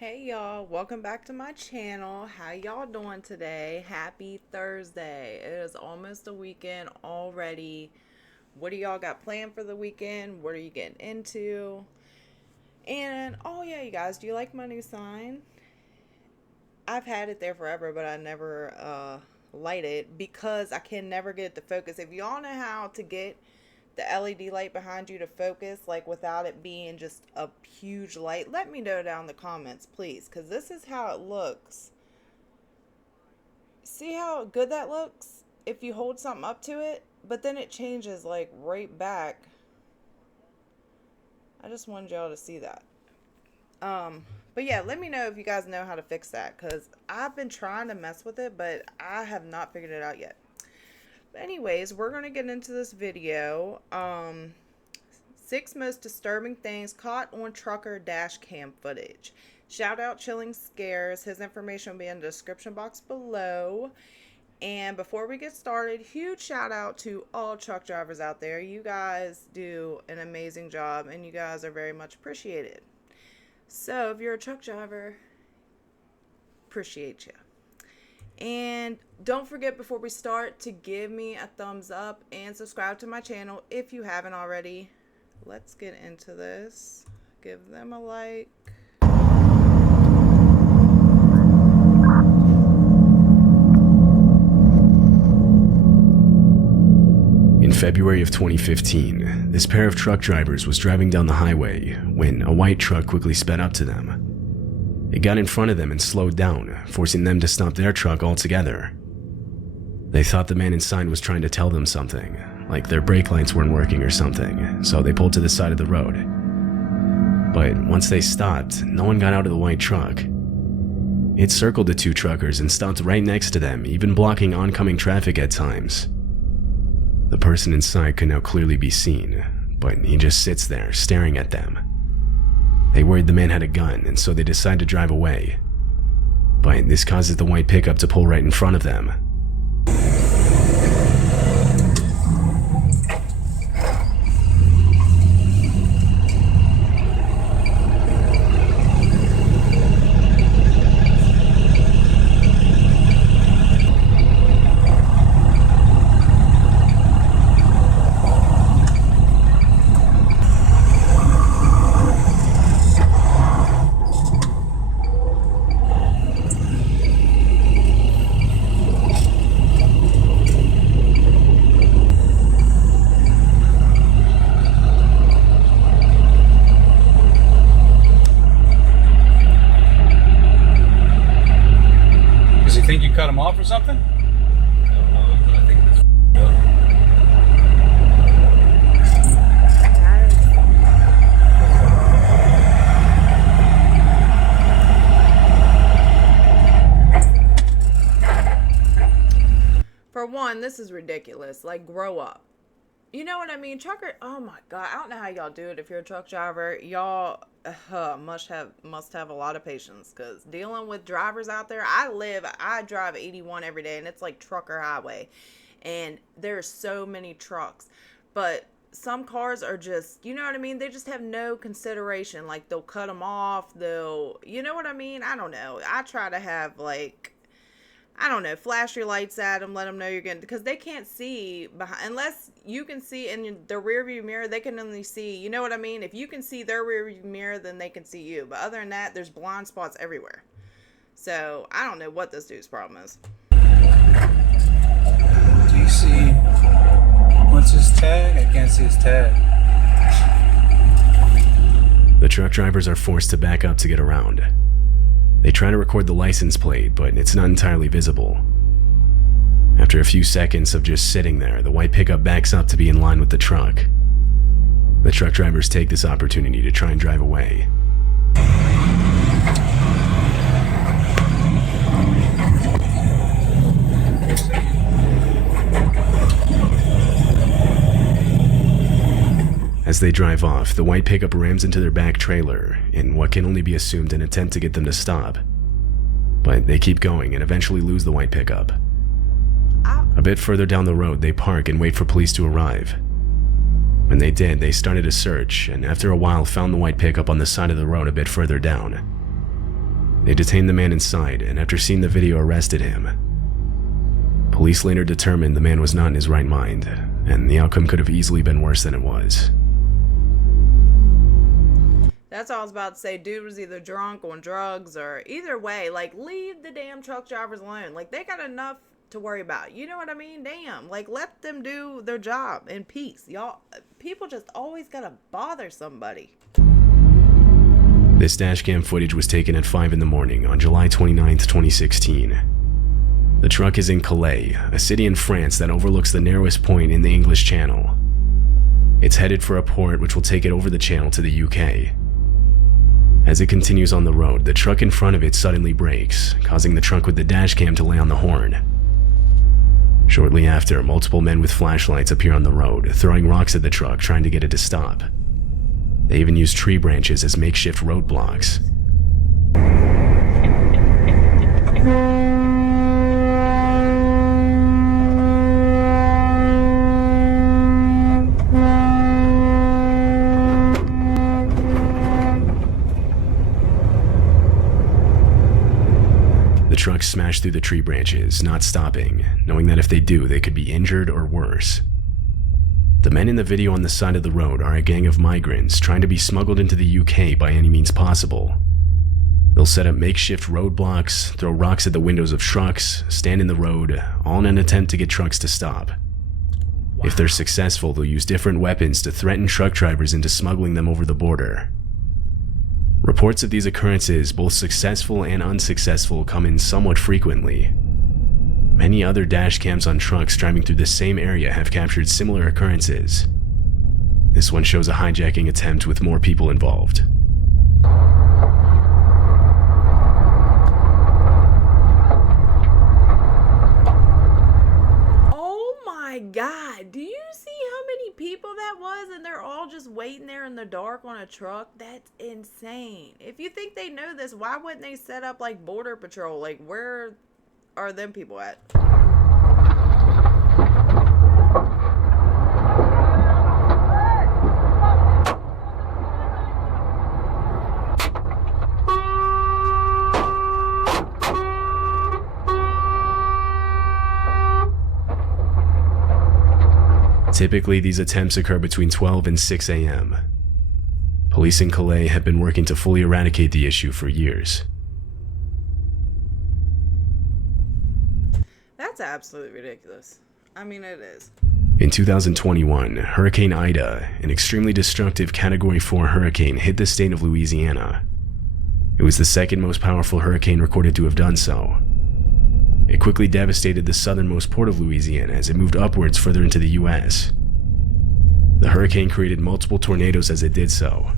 Hey y'all, welcome back to my channel. How y'all doing today? Happy Thursday. It is almost a weekend already. What do y'all got planned for the weekend? What are you getting into? And oh yeah, you guys, do you like my new sign? I've had it there forever, but I never light it because I can never get it to focus. If y'all know how to get the LED light behind you to focus, like without it being just a huge light, let me know down in the comments, please, because this is how it looks. See how good that looks if you hold something up to it, but then it changes like right back. I just wanted y'all to see that. But yeah, let me know if you guys know how to fix that, because I've been trying to mess with it, but I have not figured it out yet. But anyways, we're going to get into this video. 6 most disturbing things caught on trucker dash cam footage. Shout out Chilling Scares. His information will be in the description box below. And before we get started, huge shout out to all truck drivers out there. You guys do an amazing job and you guys are very much appreciated. So if you're a truck driver, appreciate you. And don't forget, before we start, to give me a thumbs up and subscribe to my channel if you haven't already. Let's get into this. Give them a like. In February of 2015, this pair of truck drivers was driving down the highway when a white truck quickly sped up to them. It got in front of them and slowed down, forcing them to stop their truck altogether. They thought the man inside was trying to tell them something, like their brake lights weren't working or something, so they pulled to the side of the road. But once they stopped, no one got out of the white truck. It circled the 2 truckers and stopped right next to them, even blocking oncoming traffic at times. The person inside could now clearly be seen, but he just sits there staring at them. They worried the man had a gun, and so they decided to drive away. But this causes the white pickup to pull right in front of them. Think you cut him off or something? For one, this is ridiculous. Like, grow up. You know what I mean? Trucker, oh my God. I don't know how y'all do it if you're a truck driver. Y'all must have a lot of patience, because dealing with drivers out there, I drive 81 every day, and it's like trucker highway. And there's so many trucks. But some cars are just, you know what I mean? They just have no consideration. Like, they'll cut them off. You know what I mean? I don't know. I try to have, like, I don't know, flash your lights at them, let them know you're getting, because they can't see behind, unless you can see in the rear view mirror. They can only see, you know what I mean? If you can see their rear view mirror, then they can see you. But other than that, there's blind spots everywhere. So I don't know what this dude's problem is. Do you see, what's his tag? I can't see his tag. The truck drivers are forced to back up to get around. They try to record the license plate, but it's not entirely visible. After a few seconds of just sitting there, the white pickup backs up to be in line with the truck. The truck drivers take this opportunity to try and drive away. As they drive off, the white pickup rams into their back trailer in what can only be assumed an attempt to get them to stop. But they keep going and eventually lose the white pickup. A bit further down the road, they park and wait for police to arrive. When they did, they started a search, and after a while found the white pickup on the side of the road a bit further down. They detained the man inside and after seeing the video arrested him. Police later determined the man was not in his right mind, and the outcome could have easily been worse than it was. That's all I was about to say. Dude was either drunk on drugs or either way, like, leave the damn truck drivers alone. Like, they got enough to worry about. You know what I mean? Damn. Like, let them do their job in peace. Y'all, people just always gotta bother somebody. This dashcam footage was taken at 5 in the morning on July 29th, 2016. The truck is in Calais, a city in France that overlooks the narrowest point in the English Channel. It's headed for a port which will take it over the channel to the UK. As it continues on the road, the truck in front of it suddenly brakes, causing the truck with the dashcam to lay on the horn. Shortly after, multiple men with flashlights appear on the road, throwing rocks at the truck, trying to get it to stop. They even use tree branches as makeshift roadblocks. The truck smashed through the tree branches, not stopping, knowing that if they do, they could be injured or worse. The men in the video on the side of the road are a gang of migrants trying to be smuggled into the UK by any means possible. They'll set up makeshift roadblocks, throw rocks at the windows of trucks, stand in the road, all in an attempt to get trucks to stop. Wow. If they're successful, they'll use different weapons to threaten truck drivers into smuggling them over the border. Reports of these occurrences, both successful and unsuccessful, come in somewhat frequently. Many other dash cams on trucks driving through the same area have captured similar occurrences. This one shows a hijacking attempt with more people involved. Oh my God, do you see how many people that was? And they're all just waiting there in the dark on a truck? That's insane. If you think they know this, why wouldn't they set up like border patrol? Like, where are them people at? Typically, these attempts occur between 12 and 6 a.m. Police in Calais have been working to fully eradicate the issue for years. That's absolutely ridiculous. I mean, it is. In 2021, Hurricane Ida, an extremely destructive Category 4 hurricane, hit the state of Louisiana. It was the second most powerful hurricane recorded to have done so. It quickly devastated the southernmost port of Louisiana as it moved upwards further into the US. The hurricane created multiple tornadoes as it did so.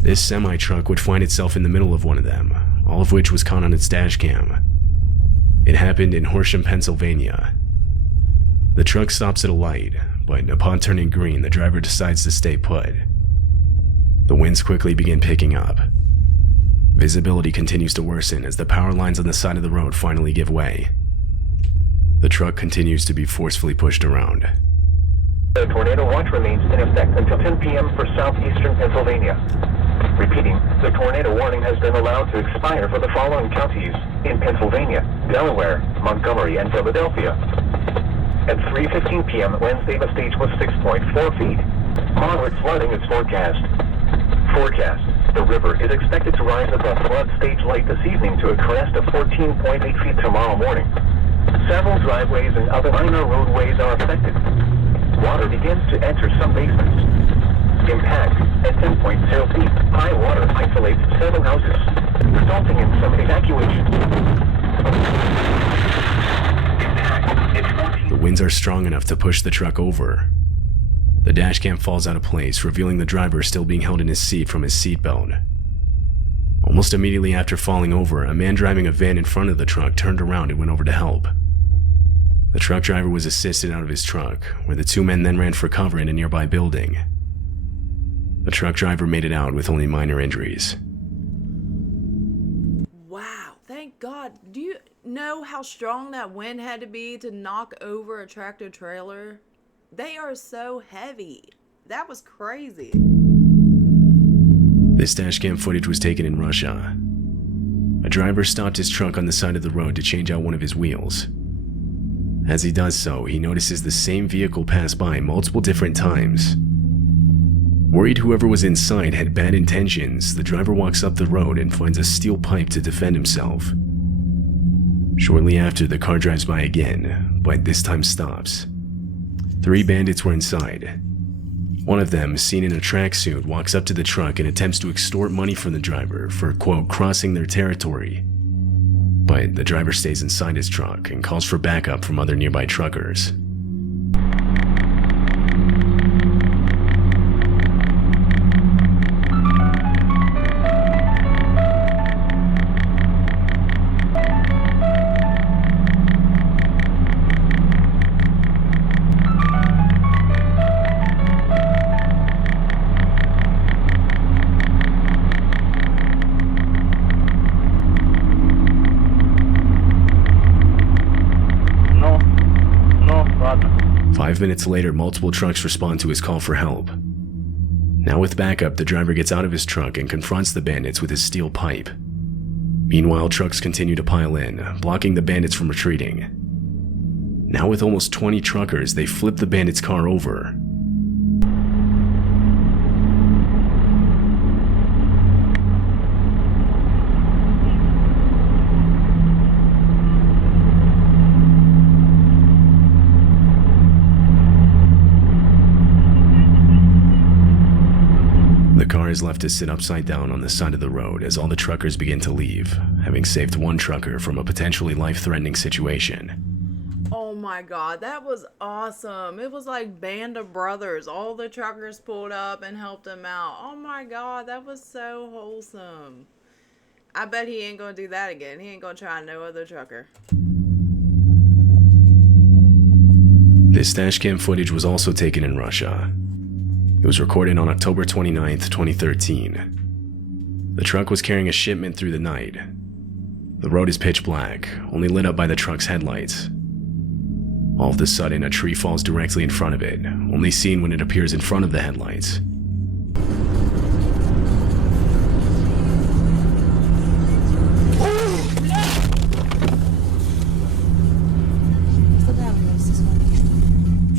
This semi-truck would find itself in the middle of one of them, all of which was caught on its dash cam. It happened in Horsham, Pennsylvania. The truck stops at a light, but upon turning green, the driver decides to stay put. The winds quickly begin picking up. Visibility continues to worsen as the power lines on the side of the road finally give way. The truck continues to be forcefully pushed around. The tornado watch remains in effect until 10 p.m. for southeastern Pennsylvania. Repeating, the tornado warning has been allowed to expire for the following counties in Pennsylvania, Delaware, Montgomery, and Philadelphia. At 3:15 p.m. Wednesday, the stage was 6.4 feet. Moderate flooding is forecast. The river is expected to rise above flood stage light this evening to a crest of 14.8 feet tomorrow morning. Several driveways and other minor roadways are affected. Water begins to enter some basements. Impact at 10.0 feet. High water isolates several houses, resulting in some evacuation. The winds are strong enough to push the truck over. The dashcam falls out of place, revealing the driver still being held in his seat from his seatbelt. Almost immediately after falling over, a man driving a van in front of the truck turned around and went over to help. The truck driver was assisted out of his truck, where the two men then ran for cover in a nearby building. The truck driver made it out with only minor injuries. Wow, thank God. Do you know how strong that wind had to be to knock over a tractor trailer? They are so heavy. That was crazy. This dashcam footage was taken in Russia. a driver stopped his truck on the side of the road to change out one of his wheels. As he does so, he notices the same vehicle pass by multiple different times. Worried whoever was inside had bad intentions, the driver walks up the road and finds a steel pipe to defend himself. Shortly after, the car drives by again, but this time stops. 3 bandits were inside. One of them, seen in a tracksuit, walks up to the truck and attempts to extort money from the driver for, quote, crossing their territory. But the driver stays inside his truck and calls for backup from other nearby truckers. Ладно. 5 minutes later, multiple trucks respond to his call for help. Now with backup, the driver gets out of his truck and confronts the bandits with his steel pipe. Meanwhile, trucks continue to pile in, blocking the bandits from retreating. Now with almost 20 truckers, they flip the bandits' car over. The car is left to sit upside down on the side of the road as all the truckers begin to leave, having saved one trucker from a potentially life-threatening situation. Oh my god, that was awesome. It was like Band of Brothers. All the truckers pulled up and helped him out. Oh my god, that was so wholesome. I bet he ain't gonna do that again. He ain't gonna try no other trucker. This dashcam footage was also taken in Russia. It was recorded on October 29th, 2013. The truck was carrying a shipment through the night. The road is pitch black, only lit up by the truck's headlights. All of a sudden, a tree falls directly in front of it, only seen when it appears in front of the headlights.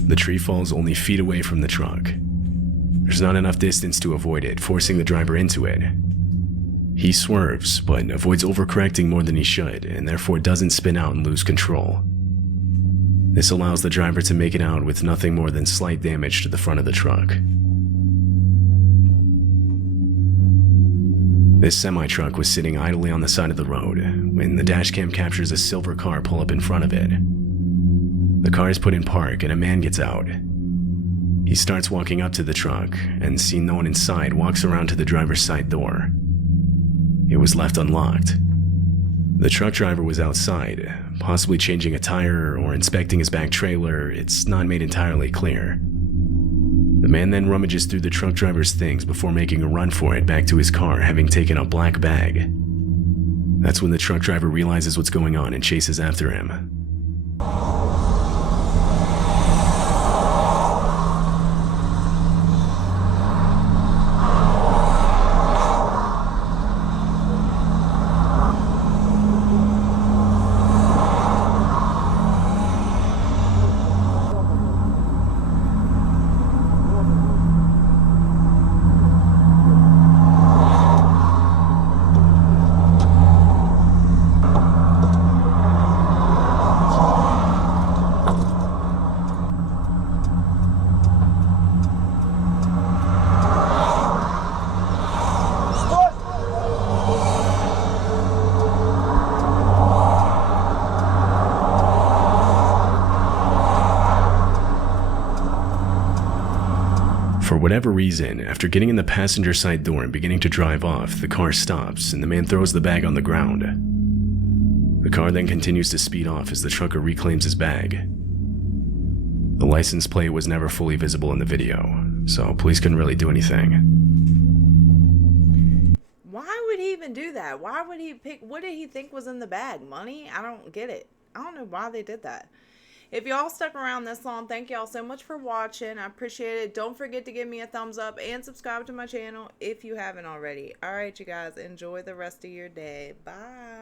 The tree falls only feet away from the truck. There's not enough distance to avoid it, forcing the driver into it. He swerves, but avoids overcorrecting more than he should, and therefore doesn't spin out and lose control. This allows the driver to make it out with nothing more than slight damage to the front of the truck. This semi-truck was sitting idly on the side of the road when the dashcam captures a silver car pull up in front of it. The car is put in park and a man gets out. He starts walking up to the truck and, seeing no one inside, walks around to the driver's side door. It was left unlocked. The truck driver was outside, possibly changing a tire or inspecting his back trailer. It's not made entirely clear. The man then rummages through the truck driver's things before making a run for it back to his car, having taken a black bag. That's when the truck driver realizes what's going on and chases after him. For whatever reason, after getting in the passenger side door and beginning to drive off, the car stops and the man throws the bag on the ground. The car then continues to speed off as the trucker reclaims his bag. The license plate was never fully visible in the video, so police couldn't really do anything. Why would he even do that? Why would he pick, what did he think was in the bag? Money? I don't get it. I don't know why they did that. If y'all stuck around this long, thank y'all so much for watching. I appreciate it. Don't forget to give me a thumbs up and subscribe to my channel if you haven't already. All right, you guys, enjoy the rest of your day. Bye.